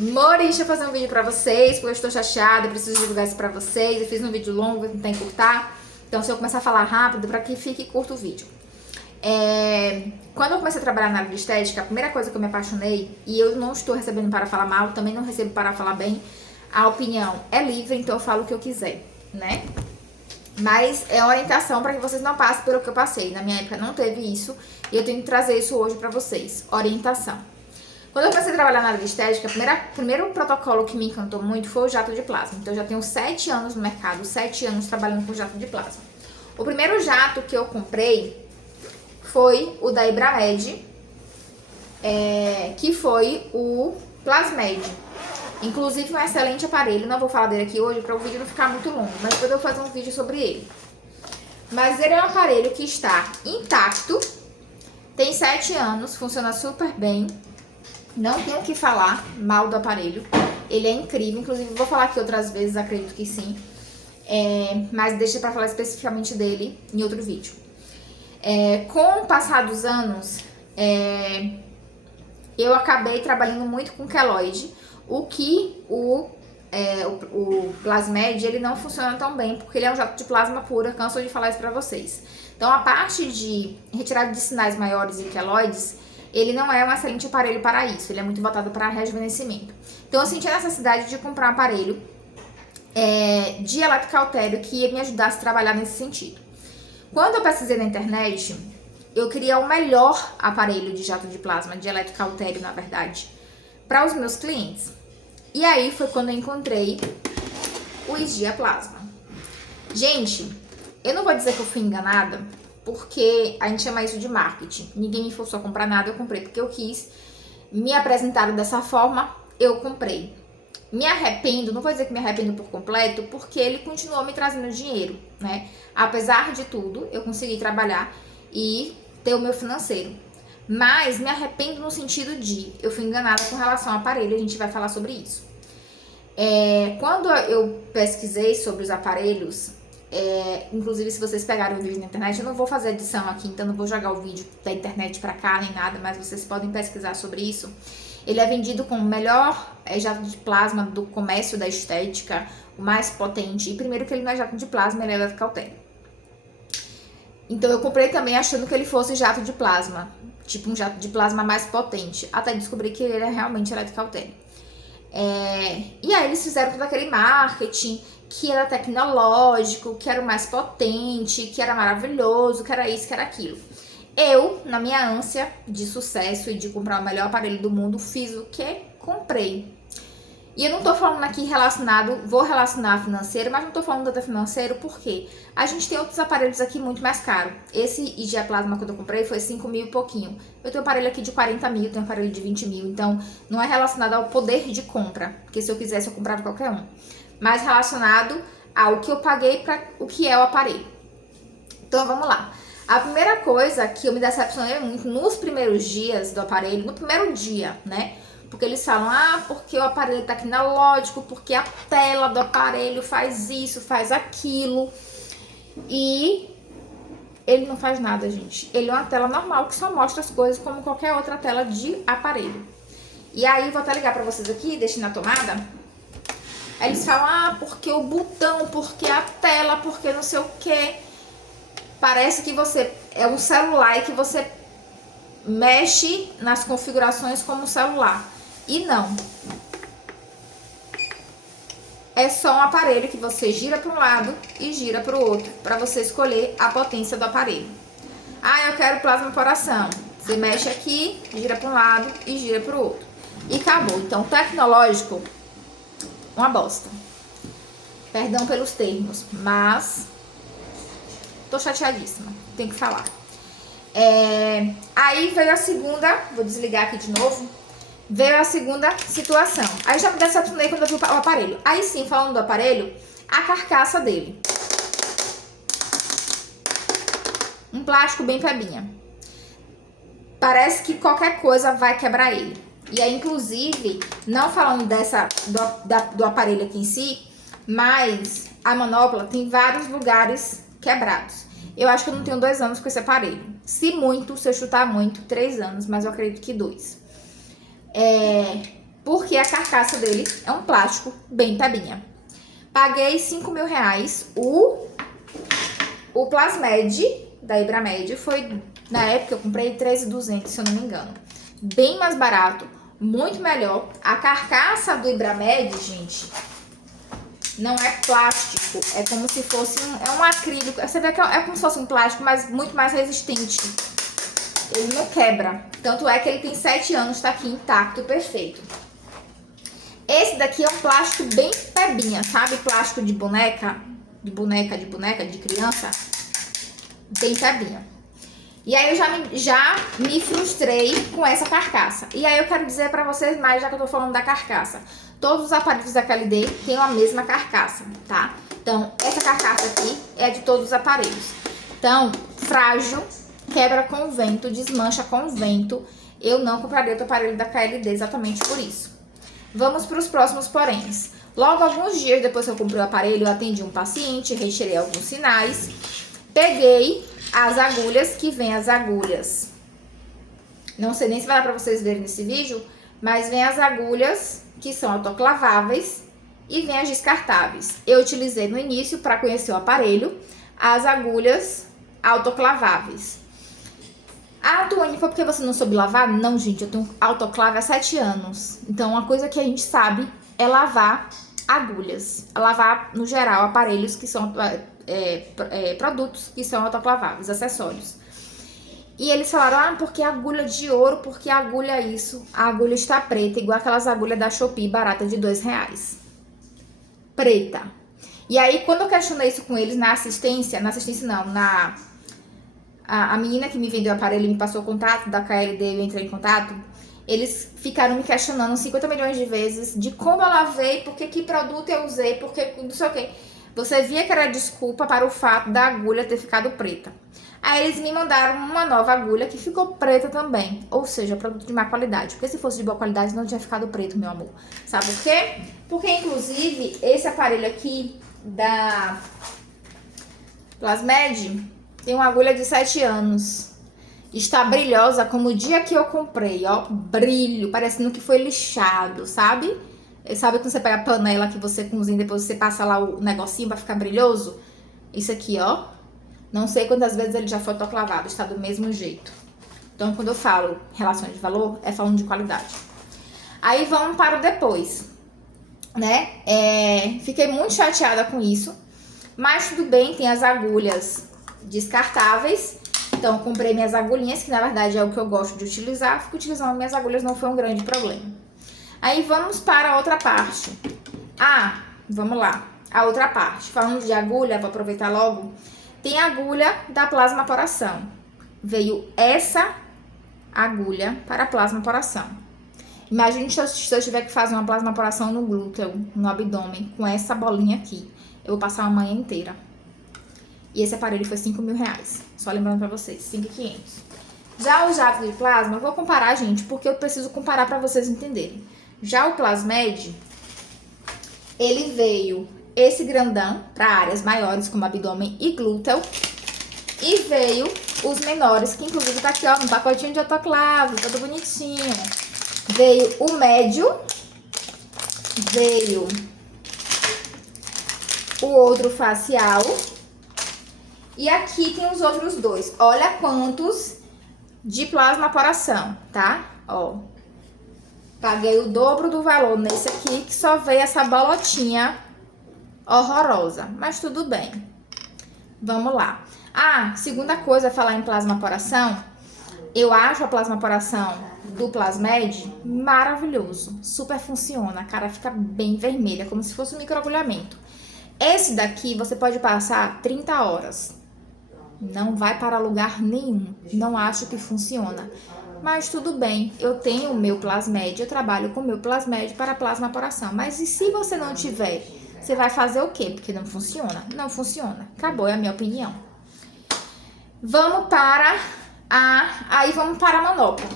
Mori, deixa eu fazer um vídeo pra vocês, porque eu estou chateada, eu preciso divulgar isso pra vocês. Eu fiz um vídeo longo, vou tentar encurtar. Então, se eu começar a falar rápido, pra que fique curto o vídeo. Quando eu comecei a trabalhar na área de estética, a primeira coisa que eu me apaixonei, e eu não estou recebendo para falar mal, também não recebo para falar bem, a opinião é livre, então eu falo o que eu quiser, né? Mas é orientação para que vocês não passem pelo que eu passei. Na minha época não teve isso, e eu tenho que trazer isso hoje pra vocês. Orientação. Quando eu comecei a trabalhar na área de estética, o primeiro protocolo que me encantou muito foi o jato de plasma. Então, eu já tenho 7 anos no mercado, 7 anos trabalhando com jato de plasma. O primeiro jato que eu comprei foi o da Ibramed, que foi o Plasmed. Inclusive, um excelente aparelho. Não vou falar dele aqui hoje para o vídeo não ficar muito longo, mas depois eu vou fazer um vídeo sobre ele. Mas ele é um aparelho que está intacto, tem 7 anos, funciona super bem. Não tenho o que falar mal do aparelho. Ele é incrível, inclusive vou falar aqui outras vezes, acredito que sim. Mas deixa pra falar especificamente dele em outro vídeo. Com o passar dos anos, eu acabei trabalhando muito com queloide. O que o Plasmed, ele não funciona tão bem, porque ele é um jato de plasma pura, canso de falar isso pra vocês. Então, a parte de retirada de sinais maiores e queloides, ele não é um excelente aparelho para isso, ele é muito voltado para rejuvenescimento. Então, eu senti a necessidade de comprar um aparelho de eletrocautério que ia me ajudasse a trabalhar nesse sentido. Quando eu pesquisei na internet, eu queria o melhor aparelho de jato de plasma, de eletrocautério, na verdade, para os meus clientes. E aí foi quando eu encontrei o Esdia Plasma. Gente, eu não vou dizer que eu fui enganada, porque a gente chama isso de marketing. Ninguém me forçou a comprar nada, eu comprei porque eu quis. Me apresentaram dessa forma, eu comprei. Me arrependo, não vou dizer que me arrependo por completo, porque ele continuou me trazendo dinheiro, né? Apesar de tudo, eu consegui trabalhar e ter o meu financeiro. Mas me arrependo no sentido de, eu fui enganada com relação ao aparelho, a gente vai falar sobre isso. Quando eu pesquisei sobre os aparelhos, inclusive se vocês pegarem o vídeo na internet, eu não vou fazer edição aqui, então não vou jogar o vídeo da internet pra cá nem nada, mas vocês podem pesquisar sobre isso. Ele é vendido como o melhor jato de plasma do comércio da estética, o mais potente. E primeiro que ele não é jato de plasma, ele é eletrocautério. Então eu comprei também achando que ele fosse jato de plasma, tipo um jato de plasma mais potente, até descobrir que ele era realmente eletrocautério. E aí eles fizeram todo aquele marketing que era tecnológico, que era o mais potente, que era maravilhoso, que era isso, que era aquilo. Eu, na minha ânsia de sucesso e de comprar o melhor aparelho do mundo, fiz o que? Comprei. E eu não tô falando aqui vou relacionar financeiro, mas não tô falando até financeiro porque a gente tem outros aparelhos aqui muito mais caros. Esse Esdia Plasma que eu comprei foi 5 mil e pouquinho. Eu tenho um aparelho aqui de 40 mil, tenho um aparelho de 20 mil, então não é relacionado ao poder de compra, porque se eu quisesse eu comprava qualquer um. Mas relacionado ao que eu paguei para o que é o aparelho. Então vamos lá. A primeira coisa que eu me decepcionei muito nos primeiros dias do aparelho, no primeiro dia, né? Porque eles falam, porque o aparelho é tecnológico, porque a tela do aparelho faz isso, faz aquilo. E ele não faz nada, gente. Ele é uma tela normal que só mostra as coisas como qualquer outra tela de aparelho. E aí, vou até ligar pra vocês aqui, deixa na tomada. Aí eles falam, porque o botão, porque a tela, porque não sei o que. Parece que você é um celular e que você mexe nas configurações como um celular. E não. É só um aparelho que você gira para um lado e gira para o outro, para você escolher a potência do aparelho. Eu quero plasma coração. Você mexe aqui, gira para um lado e gira para o outro. E acabou. Então, tecnológico, uma bosta. Perdão pelos termos, mas tô chateadíssima, tenho que falar. Aí veio a segunda, vou desligar aqui de novo. Veio a segunda situação. Aí já me decepcionei quando eu vi o aparelho. Aí sim, falando do aparelho, a carcaça dele. Um plástico bem pebinha. Parece que qualquer coisa vai quebrar ele. E aí, inclusive, não falando do aparelho aqui em si, mas a manopla tem vários lugares quebrados. Eu acho que eu não tenho 2 anos com esse aparelho. Se muito, se eu chutar muito, 3 anos, mas eu acredito que 2. Porque a carcaça dele é um plástico bem pebinha. Paguei R$5.000. O Plasmed da Ibramed foi, na época eu comprei 13.200, se eu não me engano. Bem mais barato, muito melhor. A carcaça do Ibramed, gente, não é plástico, é como se fosse um acrílico. Você vê que é como se fosse um plástico, mas muito mais resistente. Ele não quebra. Tanto é que ele tem 7 anos, tá aqui intacto, perfeito. Esse daqui é um plástico bem pebinha, sabe? Plástico de boneca, de criança. Bem pebinha. E aí eu já me frustrei com essa carcaça. E aí eu quero dizer pra vocês mais, já que eu tô falando da carcaça. Todos os aparelhos da KLD têm a mesma carcaça, tá? Então, essa carcaça aqui é de todos os aparelhos. Então, frágil, quebra com o vento, desmancha com o vento. Eu não compraria outro aparelho da KLD exatamente por isso. Vamos para os próximos poréns. Logo, alguns dias depois que eu comprei o aparelho, eu atendi um paciente, retirei alguns sinais. Peguei as agulhas, que vem as agulhas. Não sei nem se vai dar para vocês verem nesse vídeo, mas vem as agulhas que são autoclaváveis e vem as descartáveis. Eu utilizei no início, para conhecer o aparelho, as agulhas autoclaváveis. Ah, Tuane, foi porque você não soube lavar? Não, gente, eu tenho autoclave há 7 anos. Então, uma coisa que a gente sabe é lavar agulhas. Lavar, no geral, aparelhos que são produtos que são autoclaváveis, acessórios. E eles falaram, porque agulha de ouro, porque agulha isso. A agulha está preta, igual aquelas agulhas da Shopee barata de R$2. Preta. E aí, quando eu questionei isso com eles na assistência não, a menina que me vendeu o aparelho me passou o contato da KLD, eu entrei em contato, eles ficaram me questionando 50 milhões de vezes de como eu lavei, porque que produto eu usei, porque não sei o que. Você via que era desculpa para o fato da agulha ter ficado preta. Aí eles me mandaram uma nova agulha que ficou preta também, ou seja, produto de má qualidade. Porque se fosse de boa qualidade não tinha ficado preto, meu amor. Sabe por quê? Porque inclusive esse aparelho aqui da Plasmed tem uma agulha de 7 anos. Está brilhosa como o dia que eu comprei, ó. Brilho, parecendo que foi lixado, sabe? Sabe quando você pega a panela que você cozinha e depois você passa lá o negocinho pra ficar brilhoso? Isso aqui, ó. Não sei quantas vezes ele já foi autoclavado, está do mesmo jeito. Então, quando eu falo relações de valor, é falando de qualidade. Aí vamos para o depois, né? Fiquei muito chateada com isso. Mas tudo bem, tem as agulhas descartáveis. Então, comprei minhas agulhinhas, que na verdade é o que eu gosto de utilizar. Fico utilizando minhas agulhas, não foi um grande problema. Aí vamos para a outra parte. Vamos lá. A outra parte. Falando de agulha, vou aproveitar logo. Tem a agulha da plasmaporação. Veio essa agulha para plasmaporação. Imagine se eu tiver que fazer uma plasmaporação no glúteo, no abdômen, com essa bolinha aqui. Eu vou passar uma manhã inteira. E esse aparelho foi R$5.000. Só lembrando pra vocês, 5.500. Já o jato de plasma, eu vou comparar, gente, porque eu preciso comparar pra vocês entenderem. Já o Plasmed, ele veio esse grandão para áreas maiores, como abdômen e glúteo. E veio os menores, que inclusive tá aqui, ó, no pacotinho de autoclave, todo bonitinho. Veio o médio. Veio o outro facial. E aqui tem os outros dois. Olha quantos de plasmaporação, tá? Ó. Paguei o dobro do valor nesse aqui, que só veio essa bolotinha horrorosa. Mas tudo bem. Vamos lá. Segunda coisa, falar em plasmaporação. Eu acho a plasmaporação do Plasmed maravilhoso. Super funciona. A cara fica bem vermelha, como se fosse um microagulhamento. Esse daqui você pode passar 30 horas. Não vai para lugar nenhum. Não acho que funciona. Mas tudo bem, eu tenho o meu Plasmed, eu trabalho com o meu Plasmed para plasmaporação. Mas e se você não tiver? Você vai fazer o quê? Porque não funciona? Não funciona. Acabou, é a minha opinião. Vamos para aí vamos para a manopla.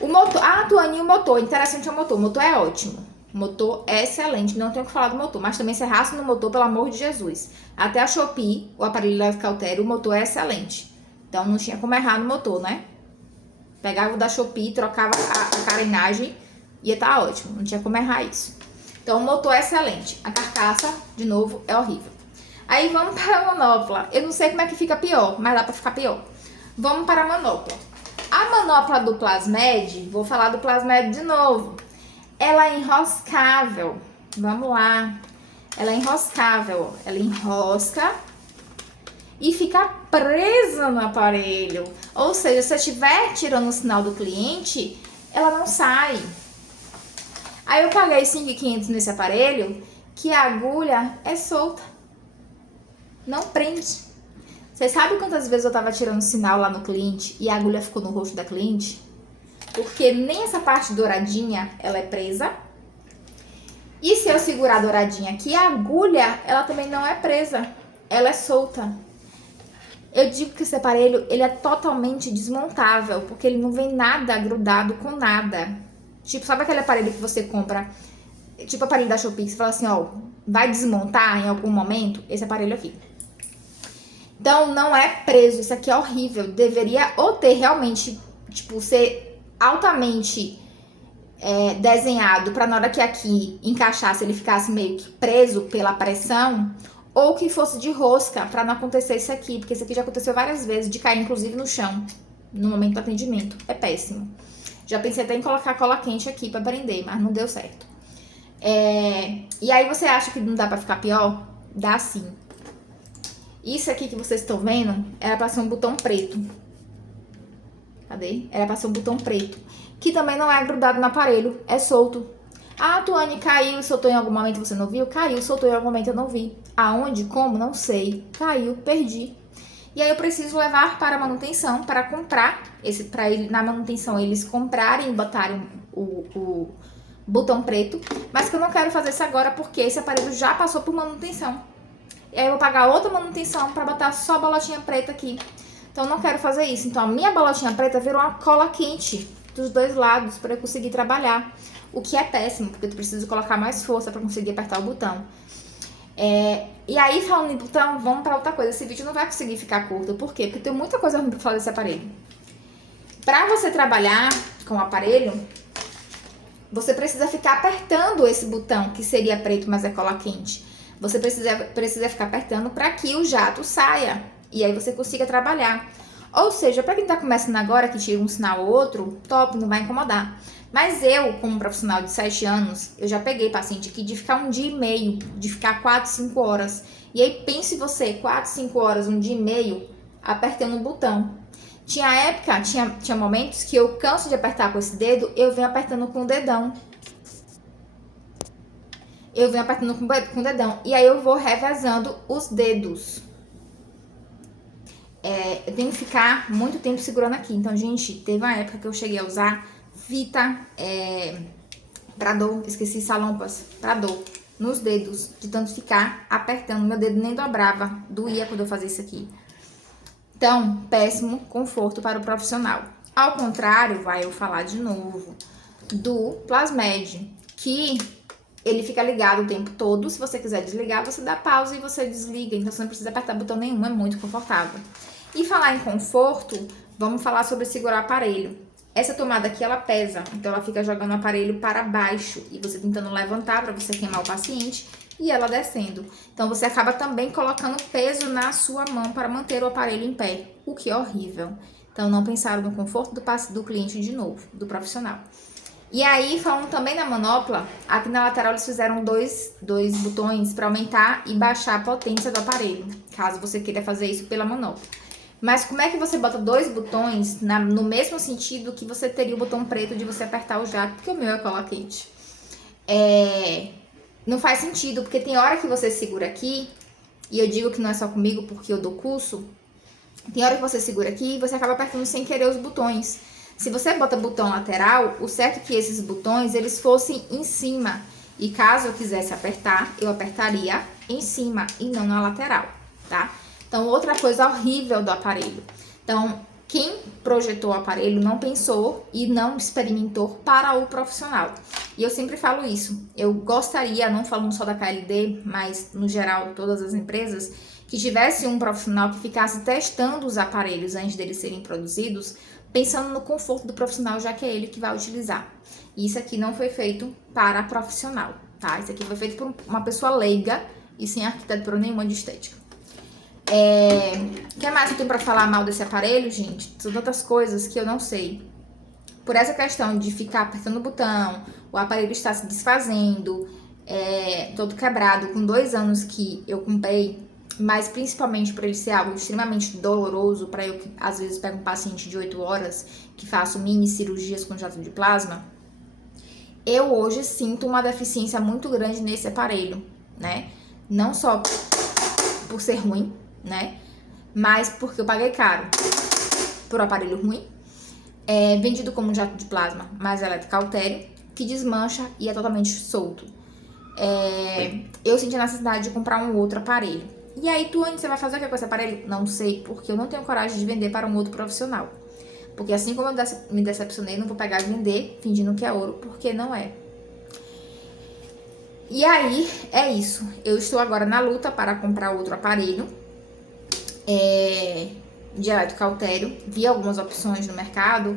O motor, Tuane, o motor, interessante é o motor. O motor é ótimo. O motor é excelente, não tenho o que falar do motor. Mas também você raça no motor, pelo amor de Jesus. Até a Shopee, o aparelho da Cautério, o motor é excelente. Então não tinha como errar no motor, né? Pegava o da Shopee, trocava a carenagem, ia estar ótimo, não tinha como errar isso. Então o motor é excelente, a carcaça, de novo, é horrível. Aí vamos para a manopla. Eu não sei como é que fica pior, mas dá para ficar pior. Vamos para a manopla. A manopla do Plasmed, vou falar do Plasmed de novo. Ela é enroscável. Vamos lá. Ela é enroscável. Ela enrosca e fica presa no aparelho. Ou seja, se eu estiver tirando o sinal do cliente, ela não sai. Aí eu paguei 5.500 nesse aparelho, que a agulha é solta. Não prende. Você sabe quantas vezes eu tava tirando sinal lá no cliente e a agulha ficou no rosto da cliente? Porque nem essa parte douradinha, ela é presa. E se eu segurar a douradinha aqui, a agulha, ela também não é presa. Ela é solta. Eu digo que esse aparelho, ele é totalmente desmontável, porque ele não vem nada grudado com nada. Tipo, sabe aquele aparelho que você compra, tipo aparelho da Shopee, que você fala assim, ó, vai desmontar em algum momento? Esse aparelho aqui. Então, não é preso, isso aqui é horrível. Deveria ou ter realmente, tipo, ser altamente desenhado para na hora que aqui encaixasse, ele ficasse meio que preso pela pressão, ou que fosse de rosca, para não acontecer isso aqui, porque isso aqui já aconteceu várias vezes, de cair inclusive no chão, no momento do atendimento. É péssimo. Já pensei até em colocar cola quente aqui para prender, mas não deu certo. E aí você acha que não dá para ficar pior? Dá sim. Isso aqui que vocês estão vendo era para ser um botão preto. Cadê? Era para ser um botão preto. Que também não é grudado no aparelho, é solto. Ah, Tuane, caiu e soltou em algum momento, você não viu? Caiu, soltou em algum momento, eu não vi. Aonde? Como? Não sei. Caiu, perdi. E aí eu preciso levar para a manutenção, para comprar, para ele na manutenção eles comprarem e botarem o botão preto. Mas que eu não quero fazer isso agora porque esse aparelho já passou por manutenção. E aí eu vou pagar outra manutenção para botar só a bolotinha preta aqui. Então eu não quero fazer isso. Então a minha bolotinha preta virou uma cola quente dos dois lados para eu conseguir trabalhar. O que é péssimo, porque eu preciso colocar mais força para conseguir apertar o botão. E aí, falando em botão, vamos para outra coisa. Esse vídeo não vai conseguir ficar curto. Por quê? Porque tem muita coisa ruim para falar desse aparelho. Para você trabalhar com o aparelho, você precisa ficar apertando esse botão, que seria preto, mas é cola quente. Você precisa ficar apertando para que o jato saia. E aí você consiga trabalhar. Ou seja, para quem tá começando agora, que tira um sinal ou outro, top, não vai incomodar. Mas eu, como profissional de 7 anos, eu já peguei paciente aqui de ficar 1 dia e meio, de ficar 4, 5 horas. E aí pense você, 4, 5 horas, 1 dia e meio, apertando o botão. Tinha época, tinha momentos que eu canso de apertar com esse dedo, eu venho apertando com o dedão. Eu venho apertando com o dedão. E aí eu vou revezando os dedos. Eu tenho que ficar muito tempo segurando aqui. Então, gente, teve uma época que eu cheguei a usar Vita pra dor, esqueci salompas, pra dor, nos dedos, de tanto ficar apertando. Meu dedo nem dobrava, doía quando eu fazia isso aqui. Então, péssimo conforto para o profissional. Ao contrário, vai eu falar de novo do Plasmed, que ele fica ligado o tempo todo. Se você quiser desligar, você dá pausa e você desliga. Então, você não precisa apertar botão nenhum, é muito confortável. E falar em conforto, vamos falar sobre segurar o aparelho. Essa tomada aqui, ela pesa, então ela fica jogando o aparelho para baixo e você tentando levantar para você queimar o paciente e ela descendo. Então, você acaba também colocando peso na sua mão para manter o aparelho em pé, o que é horrível. Então, não pensaram no conforto do cliente de novo, do profissional. E aí, falando também na manopla, aqui na lateral eles fizeram dois botões para aumentar e baixar a potência do aparelho, caso você queira fazer isso pela manopla. Mas como é que você bota 2 botões no mesmo sentido que você teria o botão preto de você apertar o jato, porque o meu é cola quente? Não faz sentido, porque tem hora que você segura aqui, e eu digo que não é só comigo porque eu dou curso, tem hora que você segura aqui e você acaba apertando sem querer os botões. Se você bota botão lateral, o certo é que esses botões, eles fossem em cima. E caso eu quisesse apertar, eu apertaria em cima e não na lateral, tá? Então, outra coisa horrível do aparelho. Então, quem projetou o aparelho não pensou e não experimentou para o profissional. E eu sempre falo isso. Eu gostaria, não falando só da KLD, mas no geral, todas as empresas, que tivesse um profissional que ficasse testando os aparelhos antes deles serem produzidos, pensando no conforto do profissional, já que é ele que vai utilizar. E isso aqui não foi feito para profissional, tá? Isso aqui foi feito por uma pessoa leiga e sem arquitetura nenhuma de estética. O que mais eu tenho pra falar mal desse aparelho, gente? São tantas coisas que eu não sei. Por essa questão de ficar apertando o botão, o aparelho está se desfazendo, todo quebrado, com 2 anos que eu comprei, mas principalmente por ele ser algo extremamente doloroso, para eu que às vezes pego um paciente de 8 horas, que faço mini cirurgias com jato de plasma, eu hoje sinto uma deficiência muito grande nesse aparelho, né? Não só por ser ruim, né? Mas porque eu paguei caro por um aparelho ruim, vendido como um jato de plasma, mas elétrico-haltério, que desmancha e é totalmente solto. Eu senti a necessidade de comprar um outro aparelho. E aí, Tuane, você vai fazer o que com esse aparelho? Não sei, porque eu não tenho coragem de vender para um outro profissional. Porque assim como eu me decepcionei, não vou pegar e vender fingindo que é ouro, porque não é. E aí, é isso. Eu estou agora na luta para comprar outro aparelho de elétrico-haltério. Vi algumas opções no mercado.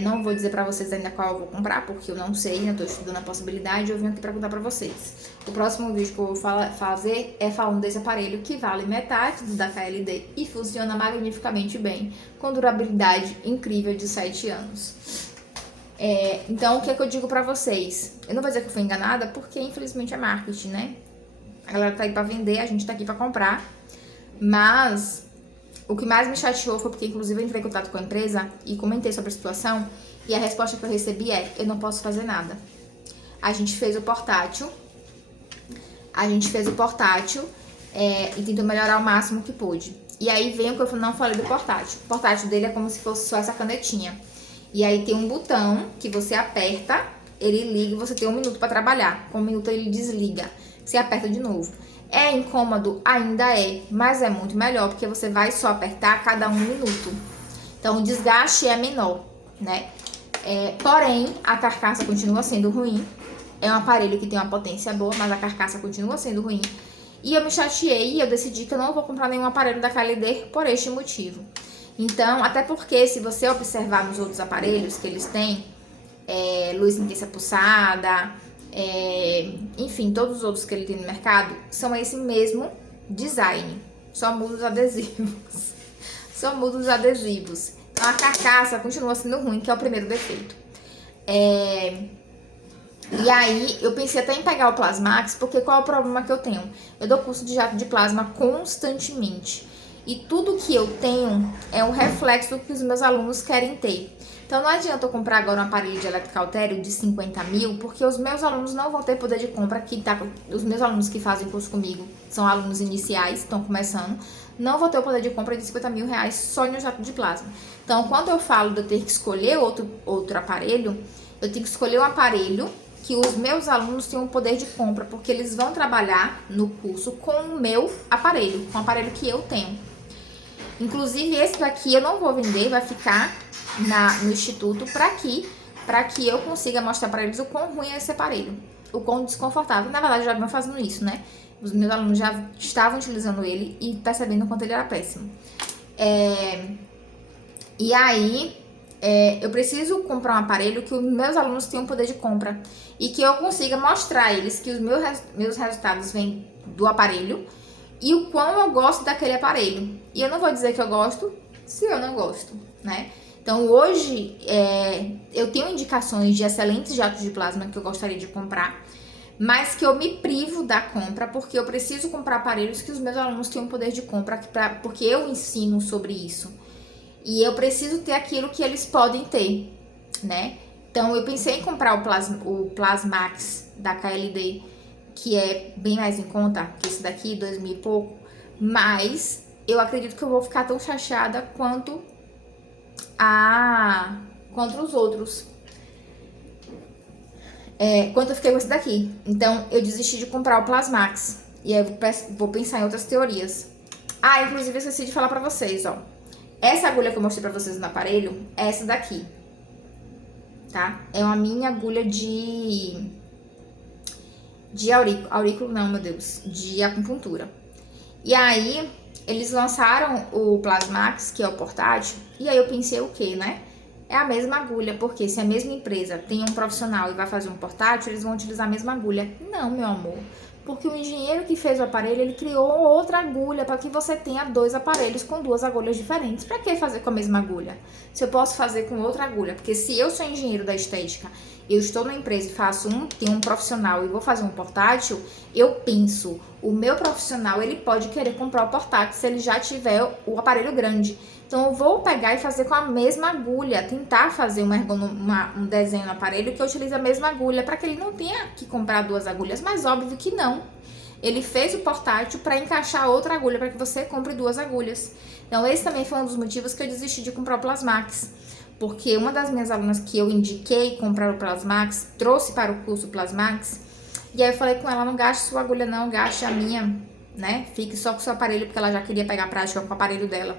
Não vou dizer pra vocês ainda qual eu vou comprar, porque eu não sei, ainda tô estudando a possibilidade. Eu vim aqui pra contar pra vocês. O próximo vídeo que eu vou fazer é falando desse aparelho que vale metade da KLD e funciona magnificamente bem, com durabilidade incrível de 7 anos. Então, o que é que eu digo pra vocês? Eu não vou dizer que eu fui enganada, porque infelizmente é marketing, né? A galera tá aí pra vender, a gente tá aqui pra comprar. Mas o que mais me chateou foi porque, inclusive, eu entrei em contato com a empresa e comentei sobre a situação. E a resposta que eu recebi é: eu não posso fazer nada. A gente fez o portátil. E tentou melhorar o máximo que pôde. E aí vem o que eu não falei do portátil. O portátil dele é como se fosse só essa canetinha. E aí tem um botão que você aperta, ele liga e você tem 1 minuto para trabalhar. Com 1 minuto ele desliga. Você aperta de novo. É incômodo? Ainda é, mas é muito melhor, porque você vai só apertar a cada 1 minuto. Então o desgaste é menor, né? Porém, a carcaça continua sendo ruim. É um aparelho que tem uma potência boa, mas a carcaça continua sendo ruim. E eu me chateei e eu decidi que eu não vou comprar nenhum aparelho da KLD por este motivo. Então, até porque se você observar nos outros aparelhos que eles têm, luz intensa pulsada, enfim, todos os outros que ele tem no mercado, são esse mesmo design. Só muda os adesivos. Então, a carcaça continua sendo ruim, que é o primeiro defeito. E aí, eu pensei até em pegar o Plasmax, porque qual é o problema que eu tenho? Eu dou curso de jato de plasma constantemente. E tudo que eu tenho é um reflexo do que os meus alunos querem ter. Então, não adianta eu comprar agora um aparelho de elétrico-haltério de 50 mil, porque os meus alunos não vão ter poder de compra. Os meus alunos que fazem curso comigo são alunos iniciais, estão começando, não vão ter o poder de compra de 50 mil reais só no jato de plasma. Então, quando eu falo de eu ter que escolher outro aparelho, eu tenho que escolher um aparelho que os meus alunos tenham poder de compra, porque eles vão trabalhar no curso com o meu aparelho, com o aparelho que eu tenho. Inclusive, esse daqui eu não vou vender, vai ficar no instituto para que eu consiga mostrar para eles o quão ruim é esse aparelho, o quão desconfortável. Na verdade, já vinham fazendo isso, né? Os meus alunos já estavam utilizando ele e percebendo o quanto ele era péssimo. E aí, eu preciso comprar um aparelho que os meus alunos tenham poder de compra e que eu consiga mostrar a eles que os meus resultados vêm do aparelho e o quão eu gosto daquele aparelho. E eu não vou dizer que eu gosto se eu não gosto, né? Então, hoje, eu tenho indicações de excelentes jatos de plasma que eu gostaria de comprar, mas que eu me privo da compra porque eu preciso comprar aparelhos que os meus alunos tenham poder de compra, porque eu ensino sobre isso. E eu preciso ter aquilo que eles podem ter, né? Então, eu pensei em comprar o Plasmax da KLD, que é bem mais em conta que esse daqui, 2.000 e pouco. Mas eu acredito que eu vou ficar tão chateada quanto os outros. Quanto eu fiquei com esse daqui. Então, eu desisti de comprar o Plasmax. E aí, eu vou pensar em outras teorias. Inclusive, eu esqueci de falar pra vocês, ó. Essa agulha que eu mostrei pra vocês no aparelho é essa daqui, tá? É uma mini agulha de aurículo, não, meu Deus, de acupuntura. E aí, eles lançaram o Plasmax, que é o portátil, e aí eu pensei o quê, né? É a mesma agulha, porque se a mesma empresa tem um profissional e vai fazer um portátil, eles vão utilizar a mesma agulha. Não, meu amor. Porque o engenheiro que fez o aparelho, ele criou outra agulha para que você tenha 2 aparelhos com 2 agulhas diferentes. Para que fazer com a mesma agulha? Se eu posso fazer com outra agulha? Porque se eu sou engenheiro da estética, eu estou numa empresa e tenho um profissional e vou fazer um portátil, eu penso, o meu profissional, ele pode querer comprar o portátil se ele já tiver o aparelho grande. Então, eu vou pegar e fazer com a mesma agulha, tentar fazer um desenho no aparelho que eu utilize a mesma agulha, para que ele não tenha que comprar 2 agulhas, mas óbvio que não. Ele fez o portátil para encaixar outra agulha, para que você compre 2 agulhas. Então, esse também foi um dos motivos que eu desisti de comprar o Plasmax, porque uma das minhas alunas que eu indiquei comprar o Plasmax, trouxe para o curso Plasmax, e aí eu falei com ela, não gaste sua agulha não, gaste a minha, né? Fique só com o seu aparelho, porque ela já queria pegar prática com o aparelho dela.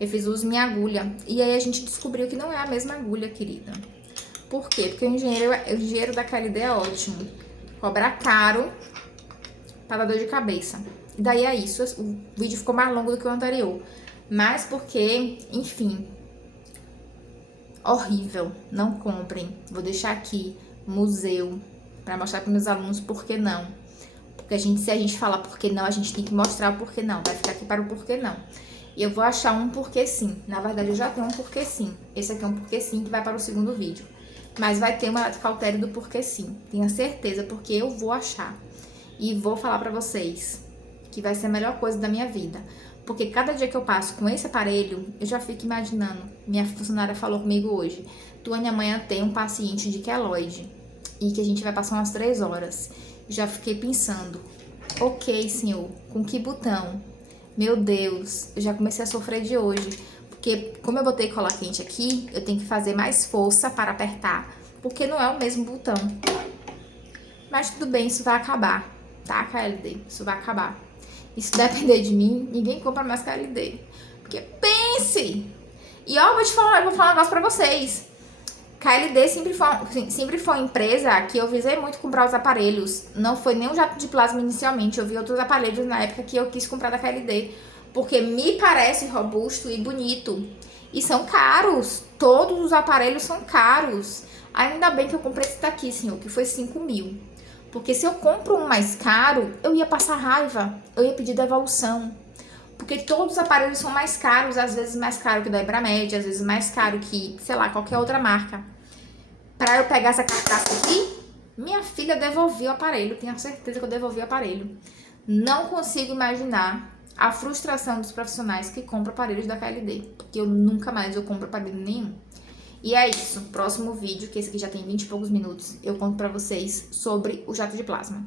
Eu fiz uso minha agulha. E aí a gente descobriu que não é a mesma agulha, querida. Por quê? Porque o engenheiro da KLD é ótimo. Cobra caro para dar dor de cabeça. E daí é isso. O vídeo ficou mais longo do que o anterior. Mas porque, enfim, horrível. Não comprem. Vou deixar aqui museu para mostrar para meus alunos por que não. Porque se a gente falar por que não, a gente tem que mostrar o porquê não. Vai ficar aqui para o porquê não. E eu vou achar um porquê sim. Na verdade, eu já tenho um porquê sim. Esse aqui é um porquê sim que vai para o segundo vídeo. Mas vai ter uma cautério do porquê sim. Tenha certeza, porque eu vou achar. E vou falar pra vocês que vai ser a melhor coisa da minha vida. Porque cada dia que eu passo com esse aparelho, eu já fico imaginando. Minha funcionária falou comigo hoje. Tuane, amanhã tem um paciente de queloide. E que a gente vai passar umas 3 horas. Já fiquei pensando. Ok, senhor. Com que botão? Meu Deus, eu já comecei a sofrer de hoje, porque como eu botei cola quente aqui, eu tenho que fazer mais força para apertar, porque não é o mesmo botão. Mas tudo bem, isso vai acabar, tá, KLD? Isso vai acabar. E se depender de mim, ninguém compra mais KLD. Porque pense! E ó, eu vou falar um negócio pra vocês. KLD sempre foi uma empresa que eu visei muito comprar os aparelhos. Não foi nem o jato de plasma inicialmente. Eu vi outros aparelhos na época que eu quis comprar da KLD. Porque me parece robusto e bonito. E são caros. Todos os aparelhos são caros. Ainda bem que eu comprei esse daqui, senhor, que foi 5 mil. Porque se eu compro um mais caro, eu ia passar raiva. Eu ia pedir devolução. Porque todos os aparelhos são mais caros, às vezes mais caro que o da Ibramed, às vezes mais caro que, sei lá, qualquer outra marca. Pra eu pegar essa carcaça aqui, minha filha devolveu o aparelho, tenho certeza que eu devolvi o aparelho. Não consigo imaginar a frustração dos profissionais que compram aparelhos da KLD, porque eu nunca mais compro aparelho nenhum. E é isso, próximo vídeo, que esse aqui já tem 20 e poucos minutos, eu conto pra vocês sobre o jato de plasma.